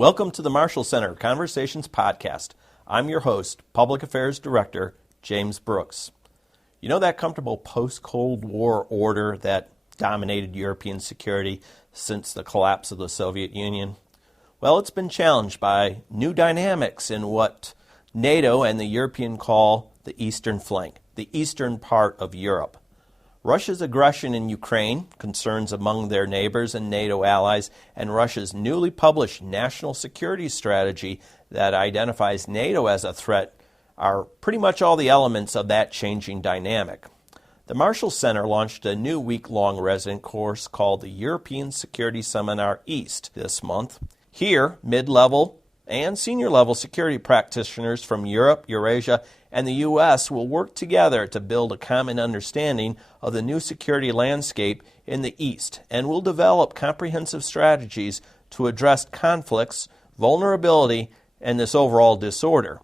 Welcome to the Marshall Center Conversations Podcast. I'm your host, Public Affairs Director, James Brooks. You know that comfortable post-Cold War order that dominated European security since the collapse of the Soviet Union? Well, it's been challenged by new dynamics in what NATO and the European call the Eastern Flank, the eastern part of Europe. Russia's aggression in Ukraine, concerns among their neighbors and NATO allies, and Russia's newly published national security strategy that identifies NATO as a threat are pretty much all the elements of that changing dynamic. The Marshall Center launched a new week-long resident course called the European Security Seminar East this month. Here, mid-level and senior-level security practitioners from Europe, Eurasia, and the U.S. will work together to build a common understanding of the new security landscape in the East and will develop comprehensive strategies to address conflicts, vulnerability, and this overall disorder.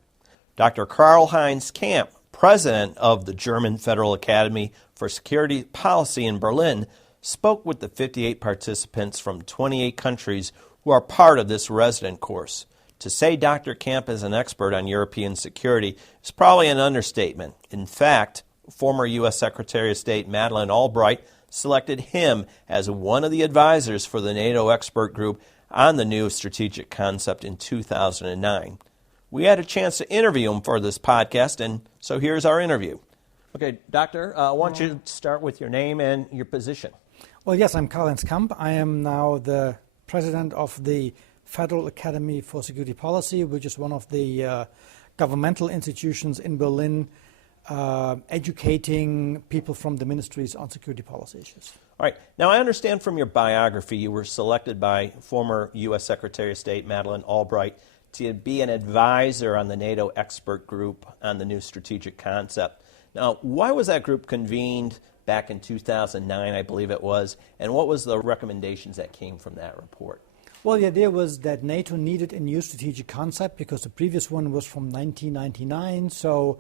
Dr. Karl-Heinz Kamp, president of the German Federal Academy for Security Policy in Berlin, spoke with the 58 participants from 28 countries who are part of this resident course. To say Dr. Kamp is an expert on European security is probably an understatement. In fact, former U.S. Secretary of State Madeleine Albright selected him as one of the advisors for the NATO expert group on the new strategic concept in 2009. We had a chance to interview him for this podcast, and so here's our interview. Okay, Doctor, why don't you start with your name and your position? Well, yes, I'm Karl-Heinz Kamp. I am now the president of the Federal Academy for Security Policy, which is one of the governmental institutions in Berlin educating people from the ministries on security policy issues. All right. Now, I understand from your biography you were selected by former U.S. Secretary of State Madeleine Albright to be an advisor on the NATO expert group on the new strategic concept. Now, why was that group convened back in 2009, I believe it was, and what was the recommendations that came from that report? Well, the idea was that NATO needed a new strategic concept because the previous one was from 1999, so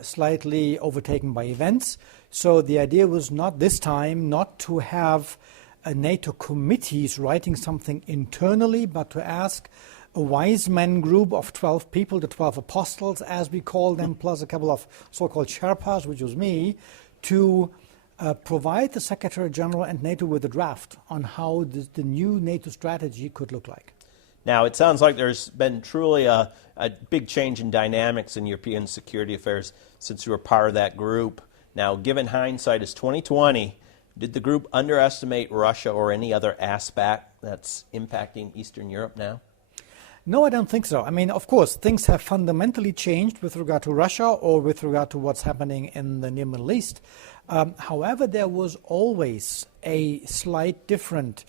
slightly overtaken by events. So the idea was not this time not to have NATO committees writing something internally, but to ask a wise men group of 12 people, the 12 apostles, as we call them, plus a couple of so-called Sherpas, which was me, to provide the Secretary General and NATO with a draft on how the new NATO strategy could look like. Now, it sounds like there's been truly a big change in dynamics in European security affairs since you were part of that group. Now, given hindsight is 2020, did the group underestimate Russia or any other aspect that's impacting Eastern Europe now? No, I don't think so. I mean, of course, things have fundamentally changed with regard to Russia or with regard to what's happening in the near Middle East. However, there was always a slight different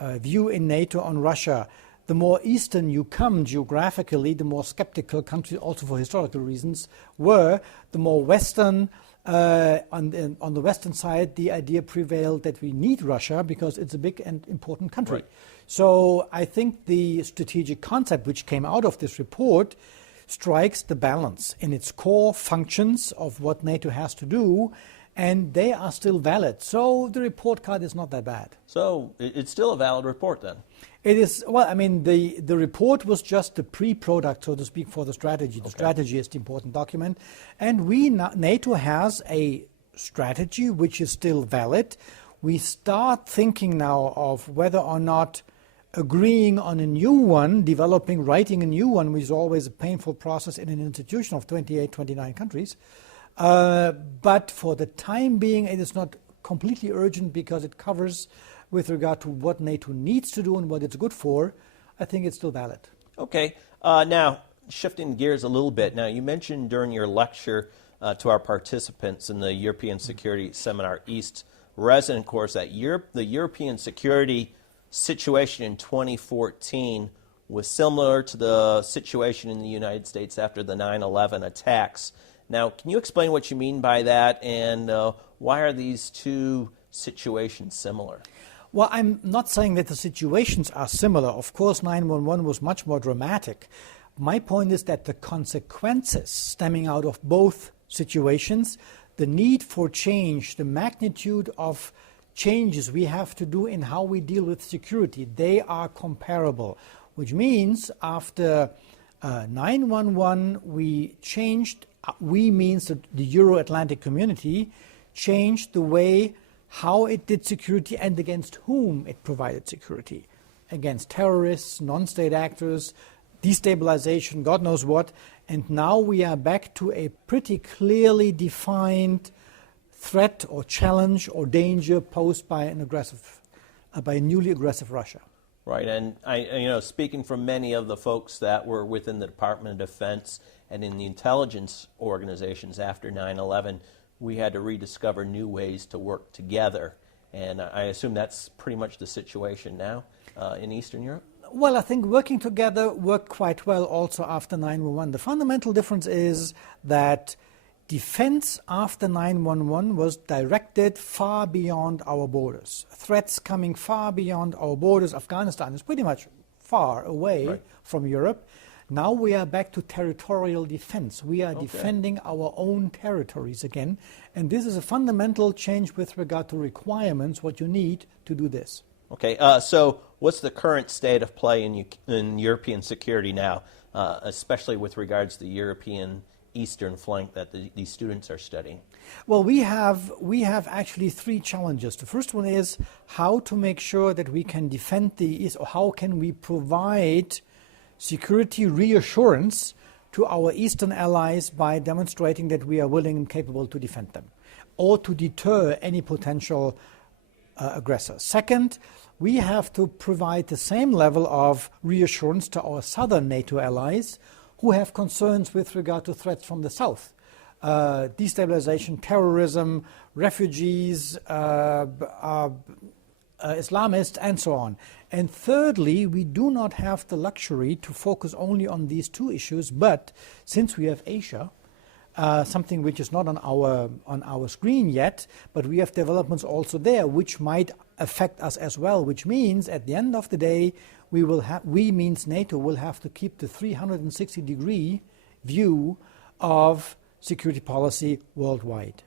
view in NATO on Russia. The more eastern you come geographically, the more skeptical countries, also for historical reasons, were. The more western, on the western side, the idea prevailed that we need Russia because it's a big and important country. Right. So I think the strategic concept which came out of this report strikes the balance in its core functions of what NATO has to do, and they are still valid. So the report card is not that bad. So it's still a valid report then? It is. Well, I mean, the report was just the pre-product, so to speak, for the strategy. The strategy is the important document. And NATO has a strategy which is still valid. We start thinking now of whether or not agreeing on a new one, writing a new one, which is always a painful process in an institution of 28, 29 countries. But for the time being, it is not completely urgent because it covers, with regard to what NATO needs to do and what it's good for, I think it's still valid. Okay. Now, shifting gears a little bit. Now, you mentioned during your lecture to our participants in the European Security Seminar East resident course that the European security situation in 2014 was similar to the situation in the United States after the 9/11 attacks. Now, can you explain what you mean by that, and why are these two situations similar? Well, I'm not saying that the situations are similar. Of course, 9/11 was much more dramatic. My point is that the consequences stemming out of both situations, the need for change, the magnitude of changes we have to do in how we deal with security, they are comparable. which means after 9/11 we changed, we means the Euro-Atlantic community changed the way how it did security and against whom it provided security. Against terrorists, non-state actors, destabilization, God knows what. And now we are back to a pretty clearly defined threat or challenge or danger posed by by a newly aggressive Russia. Right, and speaking from many of the folks that were within the Department of Defense and in the intelligence organizations after 9/11, we had to rediscover new ways to work together. And I assume that's pretty much the situation now in Eastern Europe? Well, I think working together worked quite well also after 9/11. The fundamental difference is that defense after 9/11 was directed far beyond our borders. Threats coming far beyond our borders. Afghanistan is pretty much far away from Europe. Now we are back to territorial defense. We are defending our own territories again. And this is a fundamental change with regard to requirements, what you need to do this. Okay, so what's the current state of play in European security now, especially with regards to the European eastern flank that these students are studying? Well, we have actually three challenges. The first one is how to make sure that we can defend the East, or how can we provide security reassurance to our Eastern allies by demonstrating that we are willing and capable to defend them, or to deter any potential aggressor. Second, we have to provide the same level of reassurance to our southern NATO allies who have concerns with regard to threats from the south. Destabilization, terrorism, refugees, Islamists, and so on. And thirdly, we do not have the luxury to focus only on these two issues, but since we have Asia, something which is not on our screen yet, but we have developments also there which might affect us as well, which means at the end of the day, we means NATO will have to keep the 360-degree view of security policy worldwide.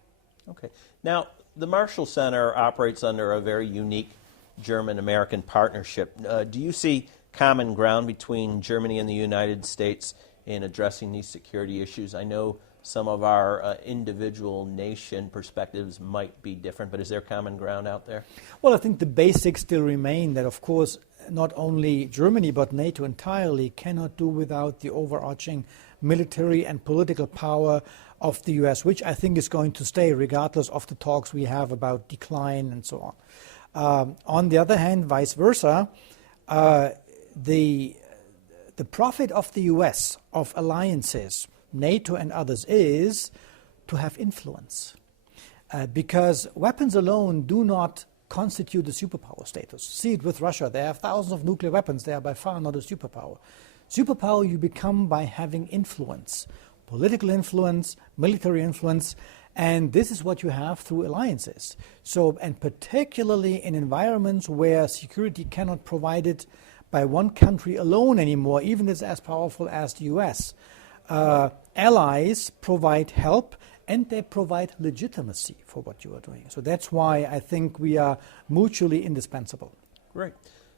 Okay. Now, the Marshall Center operates under a very unique German-American partnership. Do you see common ground between Germany and the United States in addressing these security issues? I know some of our individual nation perspectives might be different, but is there common ground out there? Well, I think the basics still remain that, of course, not only Germany but NATO entirely cannot do without the overarching military and political power of the US, which I think is going to stay regardless of the talks we have about decline and so on. On the other hand, vice versa, the profit of the US of alliances, NATO and others, is to have influence. Because weapons alone do not constitute a superpower status. See it with Russia. They have thousands of nuclear weapons. They are by far not a superpower. Superpower you become by having influence, political influence, military influence, and this is what you have through alliances. So, and particularly in environments where security cannot provide it by one country alone anymore, even if it's as powerful as the US, allies provide help and they provide legitimacy for what you are doing. So that's why I think we are mutually indispensable. Great.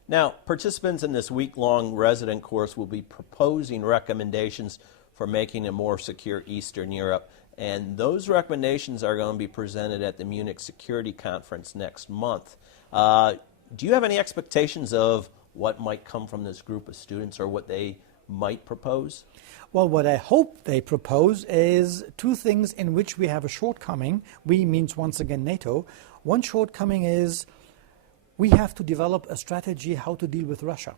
Now, participants in this week-long resident course will be proposing recommendations for making a more secure Eastern Europe, and those recommendations are going to be presented at the Munich Security Conference next month. Do you have any expectations of what might come from this group of students or what they might propose? Well, what I hope they propose is two things in which we have a shortcoming. We means, once again, NATO. One shortcoming is we have to develop a strategy how to deal with Russia.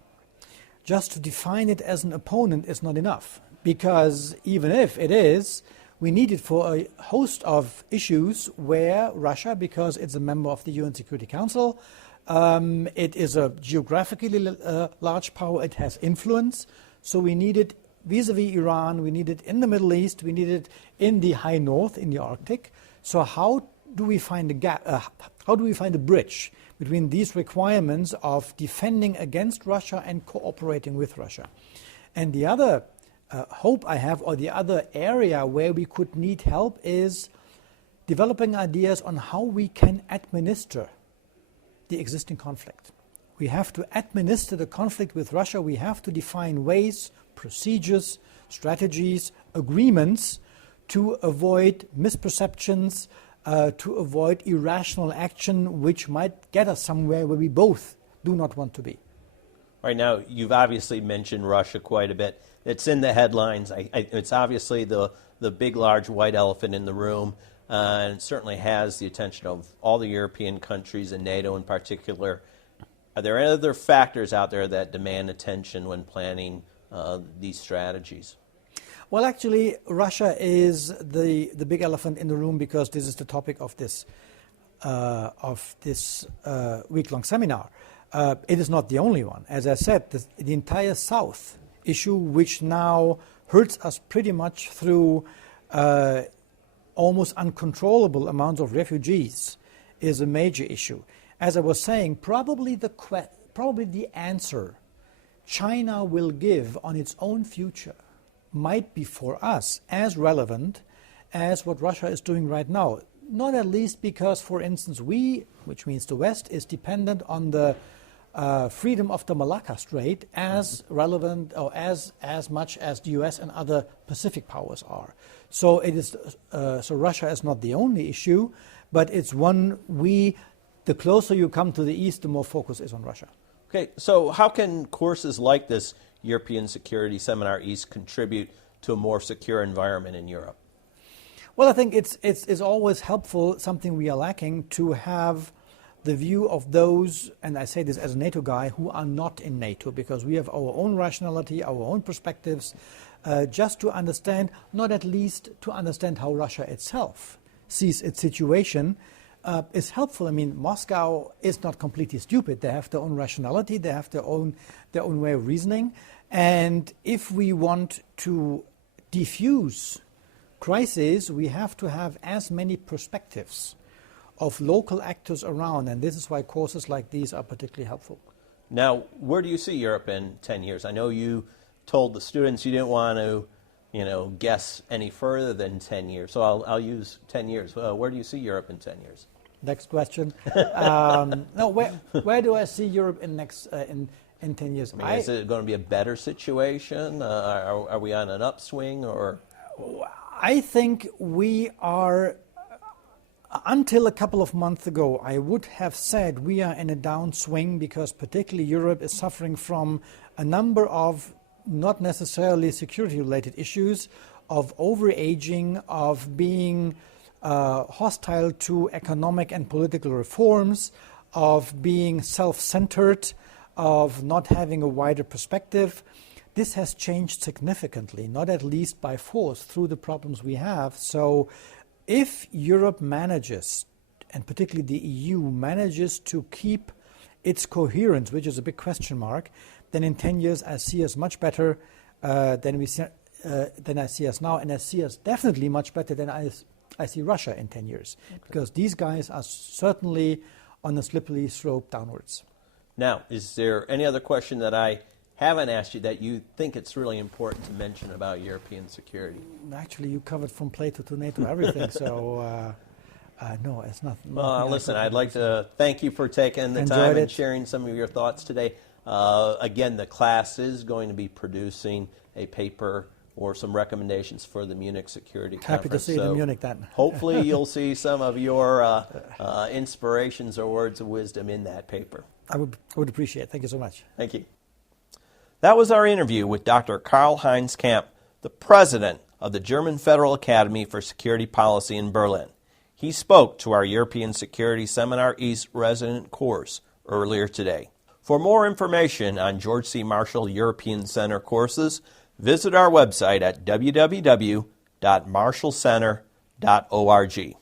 Just to define it as an opponent is not enough, because even if it is, we need it for a host of issues where Russia, because it's a member of the UN Security Council, it is a geographically large power, it has influence, so we need it vis-a-vis Iran, we need it in the Middle East, we need it in the high north, in the Arctic. So how do we find a gap? How do we find a bridge between these requirements of defending against Russia and cooperating with Russia? And the other hope I have, or the other area where we could need help, is developing ideas on how we can administer the existing conflict. We have to administer the conflict with Russia. We have to define ways, procedures, strategies, agreements to avoid misperceptions, to avoid irrational action which might get us somewhere where we both do not want to be. Right now, you've obviously mentioned Russia quite a bit. It's in the headlines. It's obviously the big, large white elephant in the room, and it certainly has the attention of all the European countries and NATO in particular. Are there any other factors out there that demand attention when planning these strategies? Well, actually, Russia is the big elephant in the room because this is the topic of this week-long seminar. It is not the only one. As I said, the entire South issue, which now hurts us pretty much through almost uncontrollable amounts of refugees, is a major issue. As I was saying, probably the answer China will give on its own future might be for us as relevant as what Russia is doing right now. Not at least because, for instance, we, which means the West, is dependent on the freedom of the Malacca Strait as relevant or as much as the US and other Pacific powers are. So it is. So Russia is not the only issue, but it's one the closer you come to the East, the more focus is on Russia. Okay, so how can courses like this European Security Seminar East contribute to a more secure environment in Europe? Well, I think it's always helpful, something we are lacking, to have the view of those, and I say this as a NATO guy, who are not in NATO, because we have our own rationality, our own perspectives, just to understand, not at least to understand how Russia itself sees its situation, is helpful. I mean, Moscow is not completely stupid. They have their own rationality, they have their own way of reasoning, and if we want to diffuse crises, we have to have as many perspectives of local actors around, and this is why courses like these are particularly helpful. Now, where do you see Europe in 10 years? I know you told the students you didn't want to, guess any further than 10 years, so I'll use 10 years. Where do you see Europe in 10 years? Next question. No, where do I see Europe in 10 years? I mean, is it going to be a better situation? Are we on an upswing, or? I think we are. Until a couple of months ago, I would have said we are in a downswing because particularly Europe is suffering from a number of not necessarily security-related issues, of overaging, of being hostile to economic and political reforms, of being self-centered, of not having a wider perspective. This has changed significantly, not at least by force, through the problems we have. So if Europe manages, and particularly the EU manages to keep its coherence, which is a big question mark, then in 10 years I see us much better than I see us now, and I see us definitely much better than I see Russia in 10 years, because these guys are certainly on a slippery slope downwards. Now, is there any other question that I haven't asked you that you think it's really important to mention about European security? Actually, you covered from Plato to NATO everything, so no, it's not. Well, listen, I'd like to thank you for taking the time and sharing some of your thoughts today. Again, the class is going to be producing a paper or some recommendations for the Munich Security Conference. Happy to see you in Munich then. Hopefully you'll see some of your inspirations or words of wisdom in that paper. I would appreciate it. Thank you so much. Thank you. That was our interview with Dr. Karl-Heinz Kamp, the president of the German Federal Academy for Security Policy in Berlin. He spoke to our European Security Seminar East resident course earlier today. For more information on George C. Marshall European Center courses, visit our website at www.marshallcenter.org.